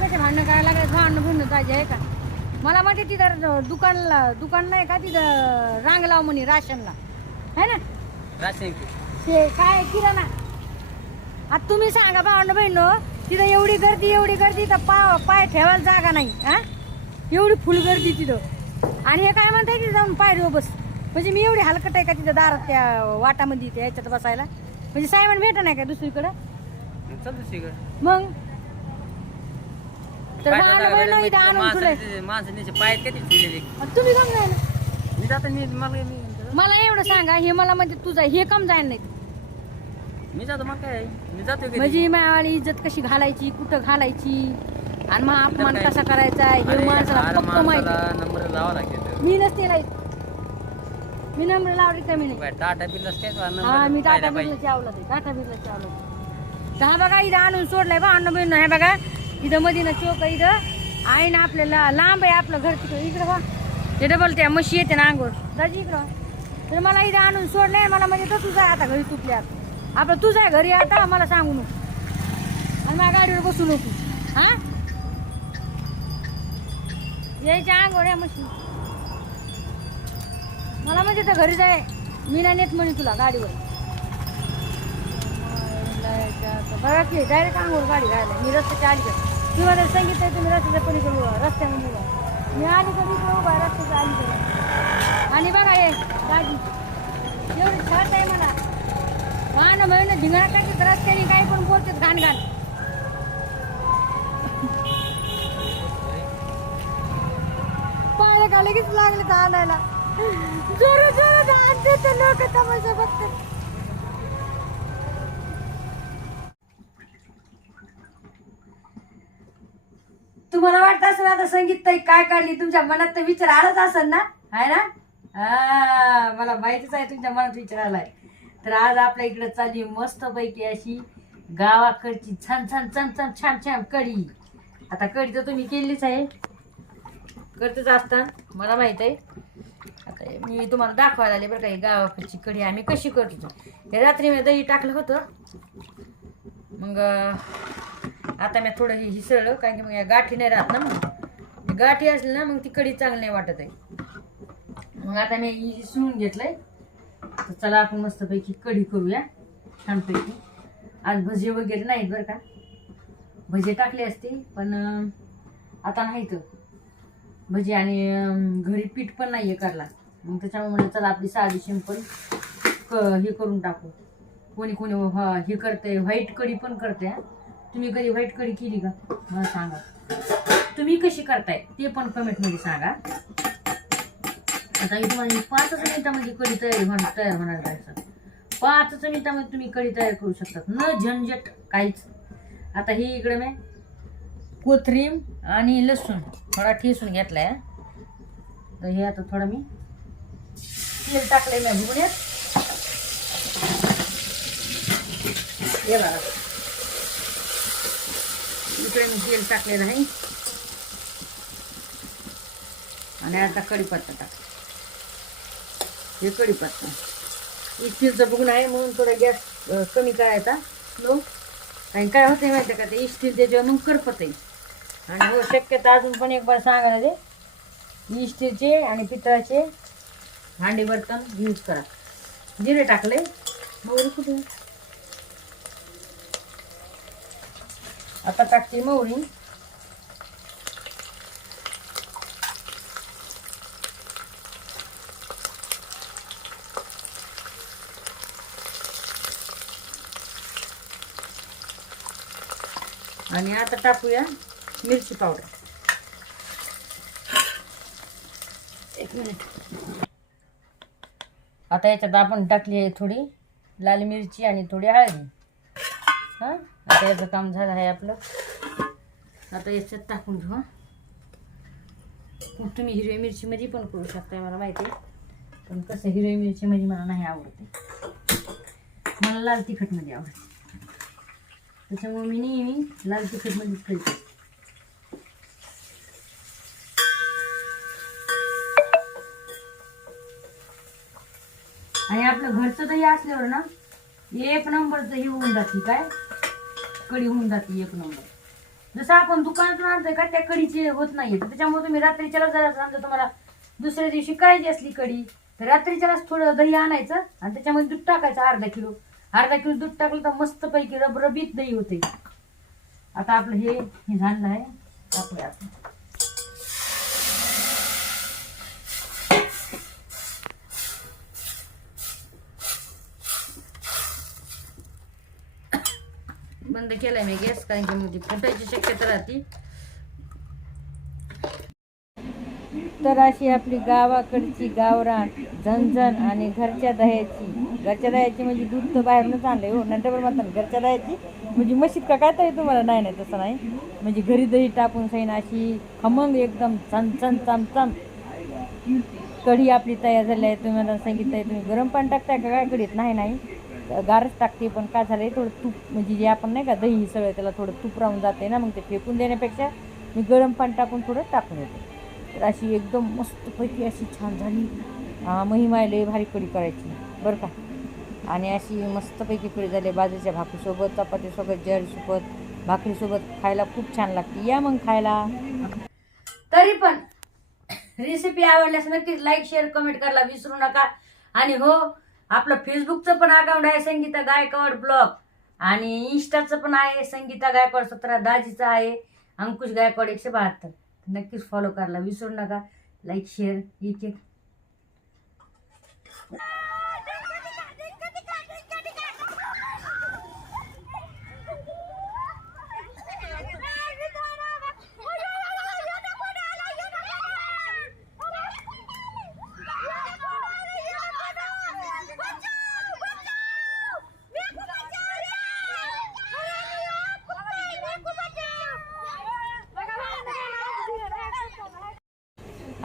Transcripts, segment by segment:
कसे भांडणं करायला लागले भांडणं बुंडणं जायचे आहे का? मला माहिती तिथं दुकानला दुकान नाही का तिथं रांग लाव म्हणे राशनला. है ना? राशन ते काय किराणा? आता तुम्ही सांगा भावंड बहिण तिथं एवढी गर्दी एवढी गर्दी तर पा पाय ठेवायला जागा नाही हा? एवढी फुल गर्दी तिथं. आणि हे काय म्हणताय की जाऊन पाय रे बस. म्हणजे मी एवढी हलकट आहे का तिथं दारात त्या वाटामध्ये त्या ह्याच्यात बसायला? म्हणजे सायमन भेट नाही का दुसरीकडं? दुसरीकडे. मग? तर भावंड बहिण इथं आणून तुले माणसाचे पाय कधी ठेवलेले? तुम्ही काम जाय ना मी जातो मी मला मी मला एवढं सांगा हे मला म्हणजे तुझं हे कम जायला नाही मी जातो मग काय? मी जातो. म्हणजे मायावाली इज्जत कशी घालायची कुठं घालायची? आणि मग अपमान? कसा करायचा हे अरे, माणसाला हर फक्त माहिती माणसाला नंबर लावा लागेल. मी नसते लाईत. मी नंबर लावली कमी नाही. काय टाटा बिर्लाच काय तुला हा number मी टाटा पाहिला. बिर्लाची आहे टाटा बिर्लाची हा बघा इथं आणून सोडलाय बा अन्न बहिण हे बघा इथं मधीनं चोक आहे इथं. आहे ना आपल्याला लांब आहे आपलं घर तिकडं. इकडं बा ते डबल त्या म्हशी येते ना अंगोर दाजी इकडं. तर मला इथं आणून सोडलंय मला म्हणजे तर तुझा आता घरी तुटल्या आपलं तुझा आहे घरी आता मला सांगू नको. आणि माझ्या गाडीवर बसू नको. हा? यायच्या अंगोर या म्हशी मला म्हणजे तर घरी जाय. मी नाही नेत म्हणे तुला गाडीवर. बघा की डायरेक्ट अंगोर गाडी घायला मी रस्त्याच्या अलीकडे. किंवा जर सांगितलं आहे तुम्ही रस्त्याच्या पलीकडे उभा रस्त्यामध्ये उभा मी आली तर इकडे उभा आहे रस्त्याच्या अलीकडे. आणि बघा ये गाडी एवढी छाट आहे मला. वाहन म्हणून धिंगाणा टाकत रस्त्याने काही पण बोलतात घाण घाण. पाया का लगेच लागले तर आणायला? जोर जोर आणते तर लोक तमाशा बघतात. तुम्हाला वाटत असेल आता संगीत ताई काय काढली? तुमच्या मनात तर विचार आलाच असेल ना? आहे ना? हा मला माहितीच आहे तुमच्या मनात विचार आलाय. तर आज आपल्या इकडे चालली मस्त पैकी अशी गावाकडची छान छान छान छान छान छान कढी आता कढी तर तुम्ही केलीच आहे. करतच असता मला माहीत आहे. आता मी तुम्हाला दाखवायला आले बरं का गावाकडची कढी आम्ही कशी करतो. हे रात्री मी दही टाकलं होतं. मग आता मी थोडं हे हिसळलं कारण की मग या गाठी नाही राहत ना मग गाठी असली ना मग ती कढी चांगली नाही वाटत आहे. मग आता मी ही हिसळून घेतलंय. तर चला आपण मस्तपैकी कढी करूया छानपैकी. आज भजे वगैरे नाहीत बरं का. भजे टाकले असते पण आता नाही तर भजी आणि घरी पीठ पण नाही आहे करला मग त्याच्यामुळे म्हणलं चला आपली साधी सिंपल क हे करून टाकू. कोणी कोणी हे करते व्हाईट कढी पण करते हा. तुम्ही कधी व्हाईट कढी केली का? मला सांगा. तुम्ही कशी करताय? ते पण कमेंटमध्ये सांगा. आता मी तुम्हाला पाचच मिनिटामध्ये कढी तयारी होणार तयार होणार जायचं पाचच मिनिटामध्ये तुम्ही कढी तयार करू शकतात. न झंझट काहीच. आता हे इकडे मी कोथरीम आणि लसूण थोडा ठेसून घेतलाय. तर हे आता थोडं मी तेल टाकलंय मी भुगण्यात इकडे तेल टाकलेलं आहे. आणि आता कढीपत्ता टाक हे कढीपत्ता. इस्टीलचं बघून आहे म्हणून थोडा गॅस कमी करायचा. लो. आणि काय होते माहिती आहे का ते? इस्टील त्याच्यावर मग करपत आहे. आणि हो शक्यता अजून पण एक बार सांगायला दे. इस्टीलचे आणि पितळाचे भांडी बर्तन यूज करा. जिरे टाकले. मग कुठे आता टाकते मोहरी. आणि आता टाकूया मिरची पावडर. एक मिनिट. आता याच्यात आपण टाकली आहे थोडी लाल मिरची आणि थोडी हळदी. हां? आता याचं काम झालं आहे आपलं. आता याच्यात टाकून घेऊ हां. तुम्ही हिरव्या मिरचीमध्ये पण करू शकता मला माहिती आहे. पण कसं हिरव्या मिरचीमध्ये मला नाही आवडते मला लाल तिखटमध्ये आवडते. त्याच्यामुळे मी नेहमी लाल तिखटमध्येच करते आणि आपलं घरचं दही असल्यावर ना एक नंबरचं हे होऊन जाते काय? कढी होऊन जाते एक नंबर. जसं आपण दुकानातून आणतोय का त्या कढीची होत नाहीये. तर त्याच्यामुळे तुम्ही रात्रीच्याला जरा समजा तुम्हाला दुसऱ्या दिवशी करायची असली कढी तर रात्रीच्यालाच थोडं दही आणायचं आणि त्याच्यामध्ये दूध टाकायचं अर्धा किलो. अर्धा किलो दूध टाकलं तर मस्तपैकी रबरबीत दही होते. आता आपलं हे हे झालं आहे. टाकूया आपण. बंद केलाय मी गॅस कारण की मग ती फुटायची शक्यता राहते. तर अशी आपली गावाकडची गावरान झणझण आणि घरच्या दह्याची. घरच्या दह्याची म्हणजे दूध तर बाहेरूनच आणलंय हो नंतर पण म्हणतात घरच्या दह्याची म्हणजे मशीद का काय तरी तुम्हाला नाही नाही तसं नाही. म्हणजे घरी दही टाकून सैन अशी खमंग एकदम चमचम चमचम कढी आपली तयार झाली आहे तुम्हाला सांगितलं आहे तुम्ही गरम पाणी टाकताय का? काय कढीत? नाही नाही. गारच टाकते पण काय झालंय थोडं तूप म्हणजे जे आपण नाही का दही सगळं त्याला थोडं तूप राहून जाते ना मग ते फेकून देण्यापेक्षा मी गरम पाणी टाकून थोडं टाकून येते. तर अशी एकदम मस्तपैकी अशी छान झाली. महिमायले भारी कडी करायची बरं का? आणि अशी मस्तपैकी कडी झाली बाजूच्या भाकरीसोबत चपातीसोबत ज्वारीसोबत भाकरीसोबत खायला खूप छान लागते. या मग खायला. तरी पण रेसिपी आवडल्यास नक्कीच लाईक शेअर कमेंट करायला विसरू नका. आणि हो आपलं फेसबुकचं पण अकाउंट आहे संगीता गायकवाड ब्लॉग आणि इंस्टाचं पण आहे संगीता गायकवाड सतरा दाजीचं आहे अंकुश गायकवाड एकशे बहात्तर. नक्कीच फॉलो करायला विसरू नका. लाईक शेअर एक एक.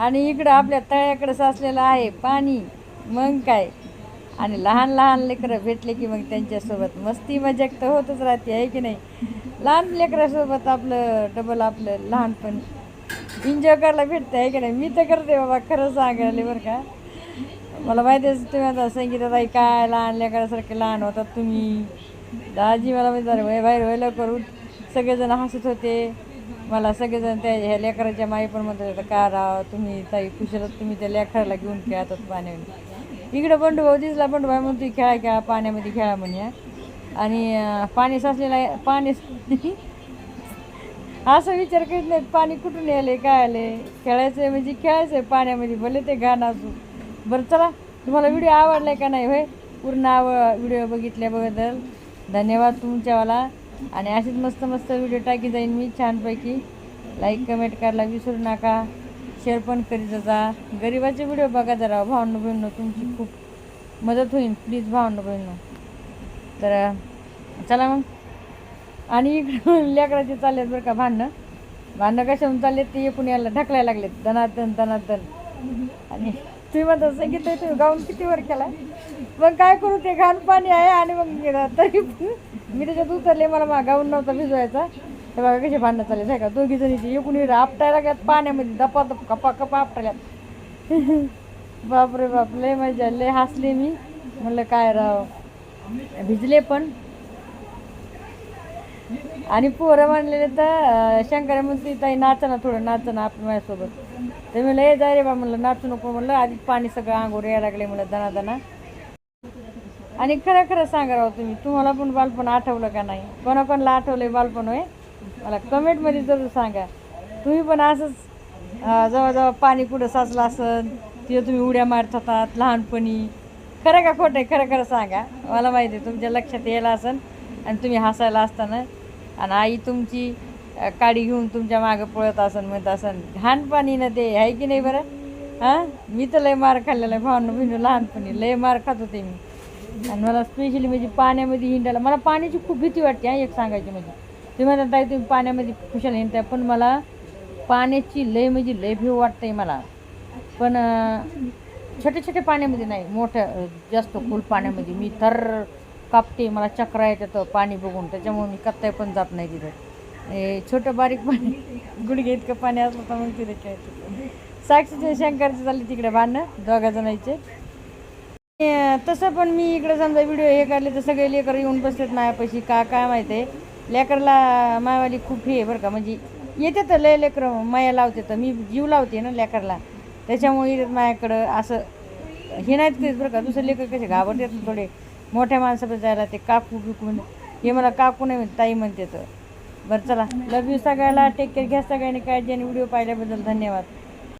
आणि इकडं आपल्या तळ्याकडं साचलेलं आहे पाणी. मग काय? आणि लहान लहान लेकरं भेटले की मग त्यांच्यासोबत मस्ती मजाक तर होतच राहते आहे की नाही? लहान लेकरासोबत आपलं डबल आपलं लहानपण. एन्जॉय करायला भेटतं आहे की नाही? मी तर करते बाबा खरं सांगायला बरं का. मला माहिती असं तुम्ही आता संगीताताई काय लहान लेकरासारखे लहान होतात तुम्ही. दाजी मला माहिती वय बाहेर व्हायला करून सगळेजण हसत होते. मला सगळेजण त्या ह्या लेकराच्या माई पण म्हणत होत्या का राव तुम्ही ताई कुशल तुम्ही त्या लेकराला घेऊन खेळतात पाण्यामध्ये. इकडं बंडू भाऊ दिसला बंडू भाऊ म्हणतो खेळा खेळा पाण्यामध्ये खेळा म्हणे आणि पाणी साचलेलं पाणी असं विचार करीत नाहीत पाणी कुठून यायले काय आले खेळायचं आहे म्हणजे खेळायचं आहे पाण्यामध्ये भले ते गाणं असू. बरं चला तुम्हाला व्हिडिओ आवडलाय का नाही होय? पूर्ण आव व्हिडिओ बघितल्याबद्दल धन्यवाद तुमच्यावाला. आणि असेच मस्त मस्त व्हिडिओ टाकी जाईन मी छानपैकी. लाईक कमेंट करायला विसरू नका. शेअर पण करीत जा. गरिबाचे व्हिडिओ बघा जरा भावनो बहिणं तुमची खूप मदत होईल प्लीज भावनो बहिणं. तर चला मग. आणि इकडं लेकराचे चाललेत बरं का भांडणं. भांडणं कशाहून चाललेत? ते एकूण यायला ढकलायला लागलेत. दनादन दनादन आणि तुम्ही म्हणता सांगितलं तुम्ही गाऊन किती वर केला मग काय करू ते? घाण पाणी आहे आणि मग तरी मी त्याच्यात उतरले मला मागावून नव्हता भिजवायचा. ते बघा कसे भांडणं चालले नाही का? दोघी जणीचे एकूण इकडं आपटायला गेल्यात पाण्यामध्ये दपा दप कपा कपा आपटायल्यात. बापरे बाप लय मजा लय हसले मी. म्हणलं काय राव भिजले पण. आणि पोरं म्हणलेले तर शंकर म्हणते ताई नाचा ना थोडं नाचा ना आपल्या माझ्यासोबत. ते म्हणलं हे जा रे बा म्हणलं नाचू नको म्हणलं आधी पाणी सगळं अंगोर यायला लागले म्हणलं दना दना आणि खरं खरं सांगा राव तुम्ही तुम्हाला पण बालपण आठवलं का नाही? कोणाकोणाला आहे बालपण होय? मला कमेंटमध्ये जरूर सांगा. तुम्ही पण असंच जवळजवळ पाणी कुठं साचलं असेल तिथं तुम्ही उड्या मारत होतात लहानपणी. खरं का खोटं आहे? खरं खरं सांगा. मला माहिती आहे तुमच्या लक्षात यायला असेल आणि तुम्ही हसायला असताना. आणि आई तुमची काडी घेऊन तुमच्या मागं पळत असन म्हणत असन लहानपणी ना ते आहे की नाही बरं? हां? मी तर लय मार खाल्लेला आहे भावनं भिनू लहानपणी लय मार खात होते मी. आणि मला स्पेशली म्हणजे पाण्यामध्ये हिंडायला मला पाण्याची खूप भीती वाटते हा एक सांगायची म्हणजे. तुम्ही म्हणता ताई तुम्ही पाण्यामध्ये खुशाल हिंडताय पण मला पाण्याची लय म्हणजे लय भीव वाटते मला. पण छोट्या छोट्या पाण्यामध्ये नाही मोठ्या जास्त खोल पाण्यामध्ये मी थर कापते मला चक्रा येतं पाणी बघून. त्याच्यामुळे मी कत्ताय पण जात नाही तिथं. हे छोटं बारीक पाणी गुडघे इतकं पाणी असलं तर मग तिथे खेळते. साक्षीचे शंकरचे चालले तिकडे भांडणं दोघा जणांचे. तसं पण मी इकडे समजा व्हिडिओ हे काढले तर सगळे लेकर येऊन बसतात मायापाशी. का काय माहिती आहे? लेकरला मायावाली खूप हे बरं का. म्हणजे येते तर लय लेकरं माया लावते तर. मी जीव लावते ना लेकरला. त्याच्यामुळे येतात माझ्याकडं असं हे नाहीत करीत बरं का. दुसरे लेकर कसे घाबरतात ना थोडे. मोठ्या माणसाकडे जायला ते काकू बिकू हे मला काकू नाही म्हणत ताई म्हणते तर. बरं चला. लव यू सगळ्याला. टेक केअर घ्या सगळ्यांनी काळजी आणि व्हिडिओ पाहिल्याबद्दल धन्यवाद.